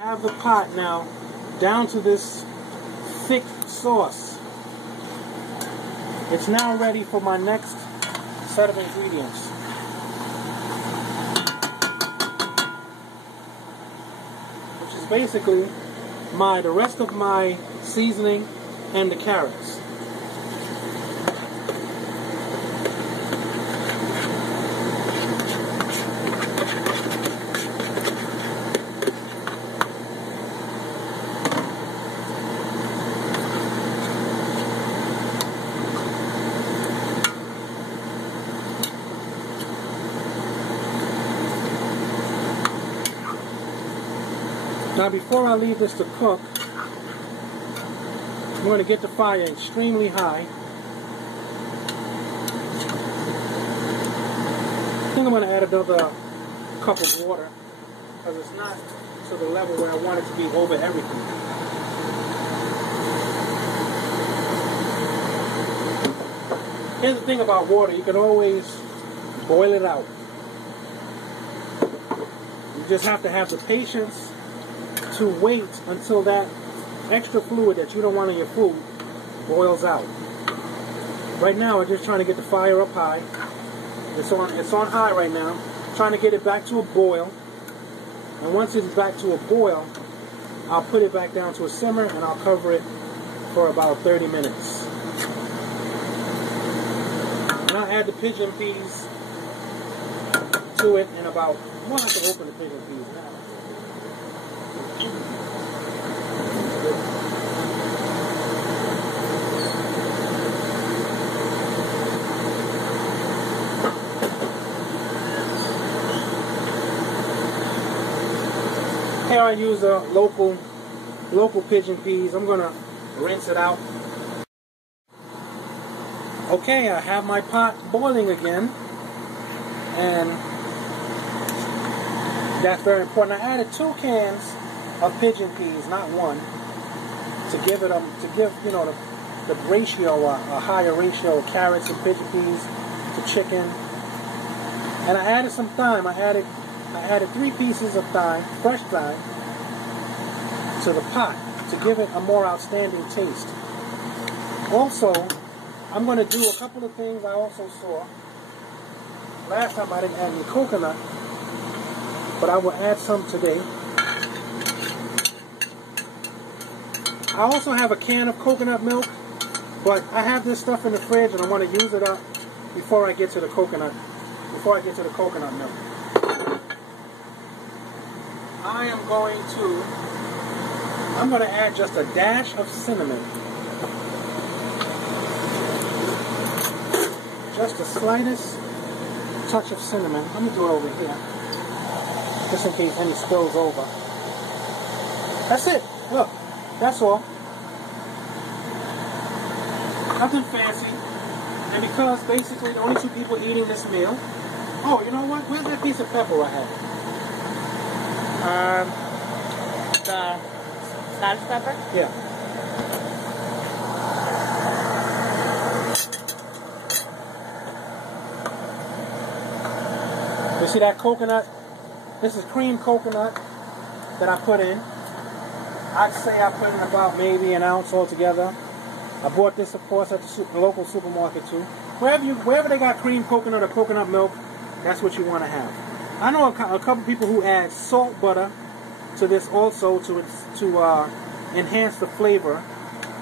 I have the pot now down to this thick sauce. It's now ready for my next set of ingredients. Which is basically the rest of my seasoning and the carrots. Now before I leave this to cook, I'm going to get the fire extremely high. I think I'm going to add another cup of water because it's not to the level where I want it to be over everything. Here's the thing about water, you can always boil it out. You just have to have the patience to wait until that extra fluid that you don't want in your food boils out. Right now, I'm just trying to get the fire up high. It's on high right now. Trying to get it back to a boil. And once it's back to a boil, I'll put it back down to a simmer and I'll cover it for about 30 minutes. And I'll add the pigeon peas to it in about, I won't have to open the pigeon peas now. Here I use a local pigeon peas. I'm gonna rinse it out. Okay, I have my pot boiling again, and that's very important. I added 2 cans of pigeon peas, not one, to give you know the ratio, a higher ratio of carrots and pigeon peas to chicken. And I added some thyme. I added 3 pieces of thyme, fresh thyme, to the pot to give it a more outstanding taste. Also, I'm going to do a couple of things I also saw. Last time I didn't add any coconut, but I will add some today. I also have a can of coconut milk, but I have this stuff in the fridge and I want to use it up before I get to the coconut milk. I'm going to add just a dash of cinnamon. Just the slightest touch of cinnamon. Let me do it over here, just in case any spills over. That's it. Look, that's all. Nothing fancy. And because basically the only 2 people eating this meal. Oh, you know what? Where's that piece of pepper I had? The Scotch pepper? Yeah. You see that coconut? This is cream coconut that I put in. I'd say I put in about maybe an ounce altogether. I bought this, of course, at the local supermarket too. Wherever they got cream coconut or coconut milk, that's what you want to have. I know a couple people who add salt butter to this also to enhance the flavor,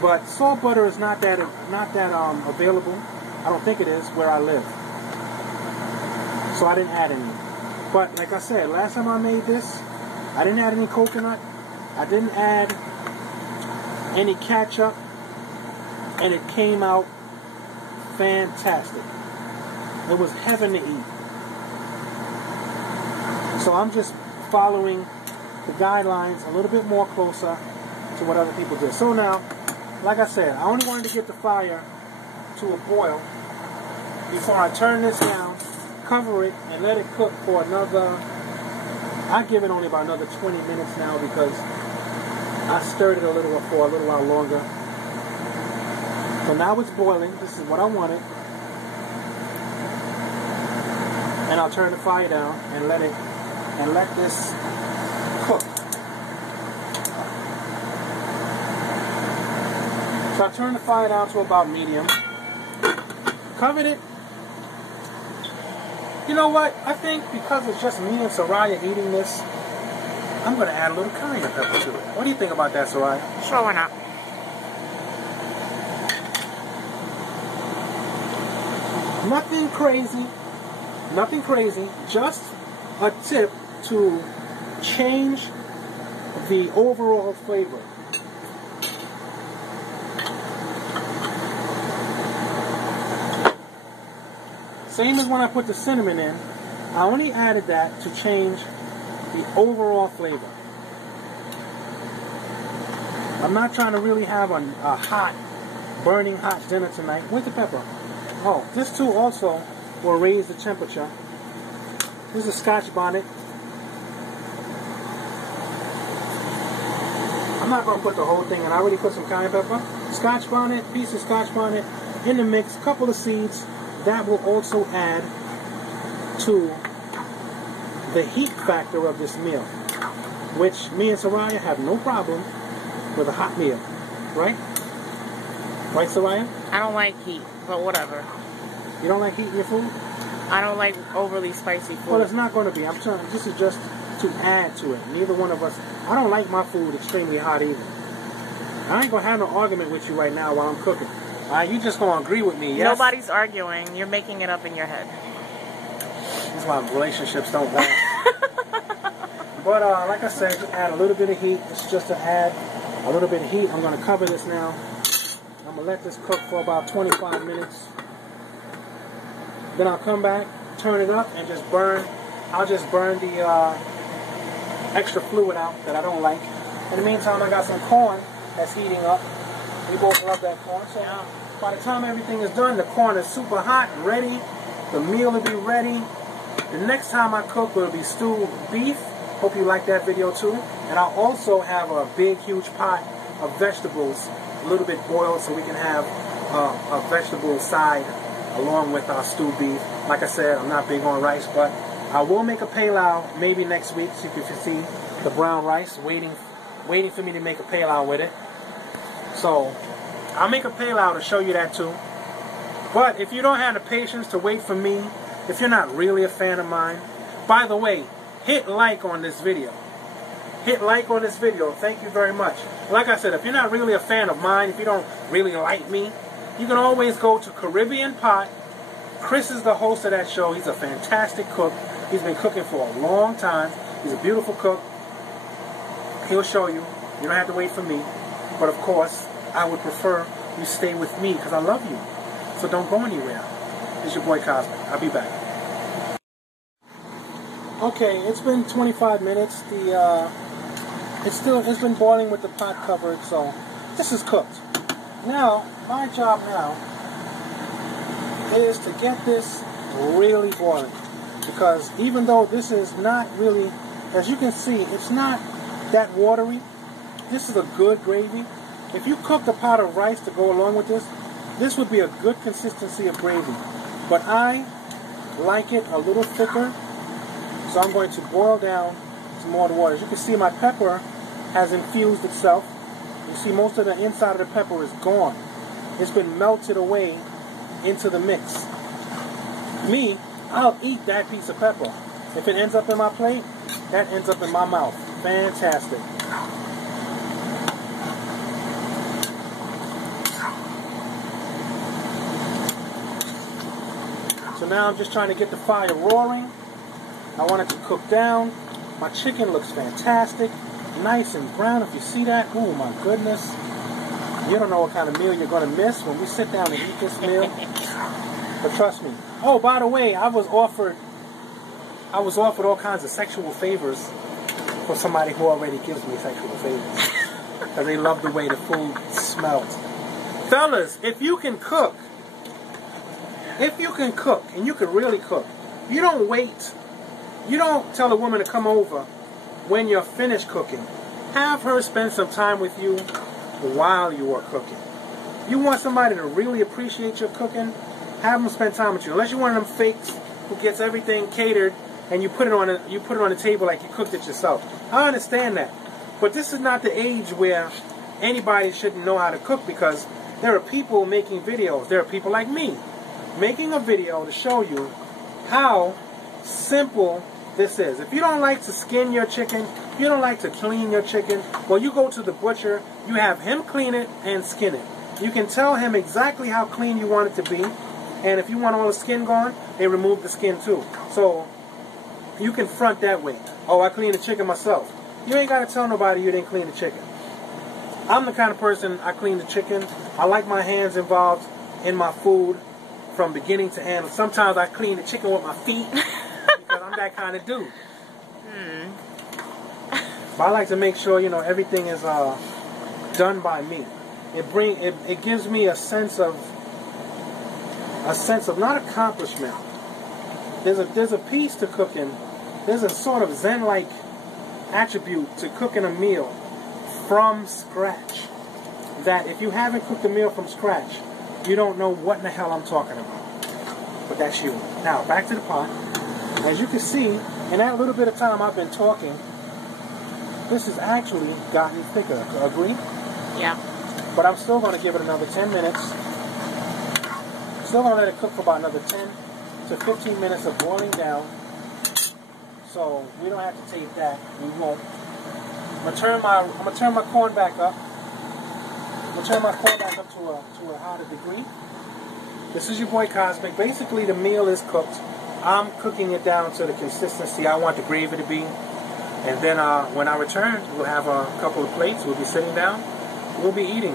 but salt butter is not that available. I don't think it is where I live, so I didn't add any. But like I said, last time I made this, I didn't add any coconut. I didn't add any ketchup, and it came out fantastic. It was heaven to eat. So I'm just following the guidelines a little bit more closer to what other people did. So now, like I said, I only wanted to get the fire to a boil before I turn this down, cover it, and let it cook for another, I give it only about another 20 minutes now because I stirred it for a little while longer. So now it's boiling. This is what I wanted. And I'll turn the fire down and let this cook. So I turned the fire down to about medium. Covered it. You know what? I think because it's just me and Soraya eating this, I'm going to add a little cayenne pepper to it. What do you think about that, Soraya? Sure, why not? Nothing crazy. Nothing crazy. Just a tip to change the overall flavor. Same as when I put the cinnamon in, I only added that to change the overall flavor. I'm not trying to really have a hot, burning hot dinner tonight. Where's the pepper? Oh, this too also will raise the temperature. This is a Scotch bonnet. I'm not going to put the whole thing in. I already put some cayenne pepper. Scotch bonnet, piece of Scotch bonnet in the mix, couple of seeds. That will also add to the heat factor of this meal, which me and Soraya have no problem with a hot meal, right? Right, Soraya? I don't like heat, but whatever. You don't like heat in your food? I don't like overly spicy food. Well, it's not going to be. I'm telling you, this is just to add to it. Neither one of us. I don't like my food extremely hot either. I ain't going to have no argument with you right now while I'm cooking. You just going to agree with me, yes? Nobody's arguing. You're making it up in your head. That's why relationships don't last. But like I said, just add a little bit of heat. It's just to add a little bit of heat. I'm going to cover this now. I'm going to let this cook for about 25 minutes. Then I'll come back, turn it up, and just burn. I'll just burn the extra fluid out that I don't like. In the meantime, I got some corn that's heating up. We both love that corn. So by the time everything is done, the corn is super hot and ready. The meal will be ready. The next time I cook will be stewed beef. Hope you like that video too. And I'll also have a big, huge pot of vegetables, a little bit boiled, so we can have a vegetable side along with our stewed beef. Like I said, I'm not big on rice, but I will make a pilau maybe next week, so you can see the brown rice waiting for me to make a pilau with it. So I'll make a pilau to show you that too. But if you don't have the patience to wait for me, if you're not really a fan of mine, by the way, hit like on this video. Hit like on this video. Thank you very much. Like I said, if you're not really a fan of mine, if you don't really like me, you can always go to Caribbean Pot. Chris is the host of that show. He's a fantastic cook. He's been cooking for a long time. He's a beautiful cook. He'll show you. You don't have to wait for me. But of course, I would prefer you stay with me because I love you. So don't go anywhere. It's your boy Cosmic. I'll be back. Okay, it's been 25 minutes. It's been boiling with the pot covered, so this is cooked. Now, my job now is to get this really boiling, because even though this is not really, as you can see, it's not that watery. This is a good gravy. If you cooked a pot of rice to go along with this, this would be a good consistency of gravy. But I like it a little thicker, so I'm going to boil down some more water. As you can see, my pepper has infused itself. You see, most of the inside of the pepper is gone. It's been melted away into the mix. Me, I'll eat that piece of pepper. If it ends up in my plate, that ends up in my mouth. Fantastic. So now I'm just trying to get the fire roaring. I want it to cook down. My chicken looks fantastic. Nice and brown, if you see that. Oh my goodness. You don't know what kind of meal you're going to miss when we sit down and eat this meal. But trust me. Oh, by the way, I was offered all kinds of sexual favors for somebody who already gives me sexual favors. Because they love the way the food smells. Fellas, if you can cook, and you can really cook, you don't wait. You don't tell a woman to come over when you're finished cooking. Have her spend some time with you while you are cooking. You want somebody to really appreciate your cooking, have them spend time with you. Unless you're one of them fakes who gets everything catered and you put it on the table like you cooked it yourself. I understand that. But this is not the age where anybody shouldn't know how to cook, because There are people making videos. There are people like me making a video to show you how simple this is. If you don't like to skin your chicken, if you don't like to clean your chicken, well, you go to the butcher, you have him clean it and skin it. You can tell him exactly how clean you want it to be, and if you want all the skin gone, they remove the skin too. So you can front that way. Oh, I clean the chicken myself. You ain't got to tell nobody you didn't clean the chicken. I'm the kind of person, I clean the chicken. I like my hands involved in my food from beginning to end. Sometimes I clean the chicken with my feet because I'm that kind of dude. But I like to make sure, you know, everything is done by me. It gives me a sense of not accomplishment. There's a piece to cooking. There's a sort of Zen-like attribute to cooking a meal from scratch, that if you haven't cooked a meal from scratch, you don't know what in the hell I'm talking about. But that's you. Now, back to the pot. As you can see, in that little bit of time I've been talking, this has actually gotten thicker. Agree? Yeah. But I'm still going to give it another 10 minutes. Still going to let it cook for about another 10 to 15 minutes of boiling down. So we don't have to tape that. We won't. I'm gonna turn my corn back up. I'm gonna turn my corn back up to a hotter degree. This is your boy Cosmic. Basically, the meal is cooked. I'm cooking it down to the consistency I want the gravy to be. And then when I return, we'll have a couple of plates. We'll be sitting down. We'll be eating.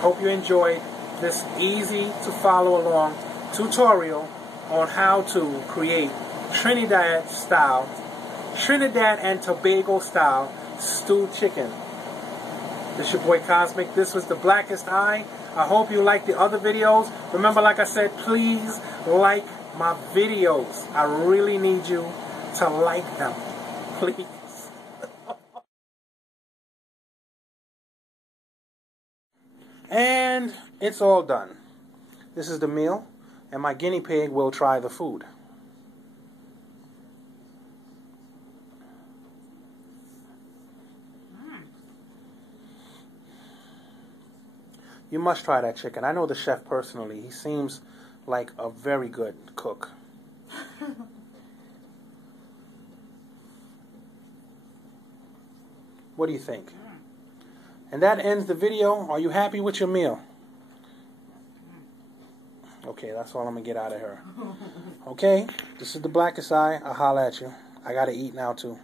Hope you enjoyed this easy to follow along tutorial on how to create Trinidad and Tobago style stewed chicken. This is your boy Cosmic. This was the Blackest Eye. I hope you like the other videos. Remember, like I said, please like my videos. I really need you to like them. Please. And it's all done. This is the meal, and my guinea pig will try the food. You must try that chicken. I know the chef personally. He seems like a very good cook. What do you think? And that ends the video. Are you happy with your meal? Okay, that's all I'm going to get out of her. Okay, this is the Blackest Eye. I'll holler at you. I got to eat now, too.